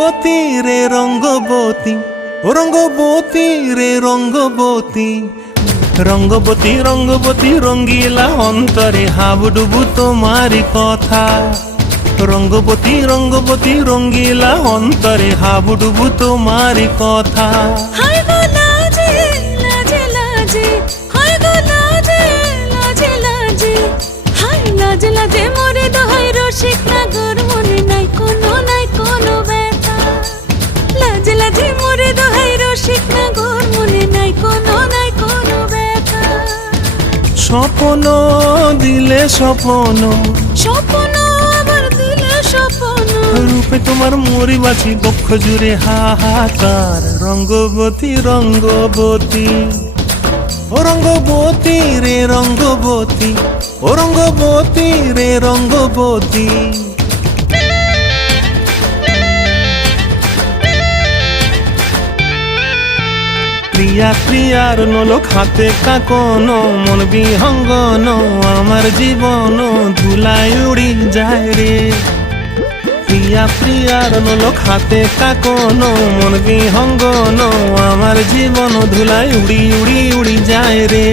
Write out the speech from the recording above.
রঙ্গবতী রে রঙ্গবতী, ও রঙ্গবতী রে রঙ্গবতী, রঙ্গবতী রঙ্গবতী রঙ্গিলা অন্তরে হাবুডুবু তোমারি কথা। রঙ্গবতী রঙ্গবতী রঙ্গিলা অন্তরে হাবুডুবু তোমারি কথা। হায় গো লাজে লাজে লাজে, হায় গো লাজে লাজে লাজে, হায় লাজে লাজে মোরে দোহাই রসিক নাগর মনে নাই কোনো ব্যথা। লাজে লাজে মোরে দোহাই রসিক নাগর মনে নাই কোনো ব্যথা। স্বপ্ন দিলে স্বপ্ন, স্বপ্ন আবার দিলে স্বপ্ন, রূপে তোমার মরি বাছি বক্ষ জুড়ে হাহাকার। রঙ্গবতী রঙ্গবতী, ও রঙ্গবতী রে রঙ্গবতী, ও রঙ্গবতী রে রঙ্গবতী। প্রিয়া প্রিয়ার নলোক হাতে কাকন, মন বিহঙ্গন আমার জীবন ধুলায় উড়ি যায় রে। প্রিয়া প্রিয়ার নলোক হাতে কাকন, মন বিহঙ্গন আমার জীবন ধুলায় উড়ি উড়ি উড়ি যায় রে।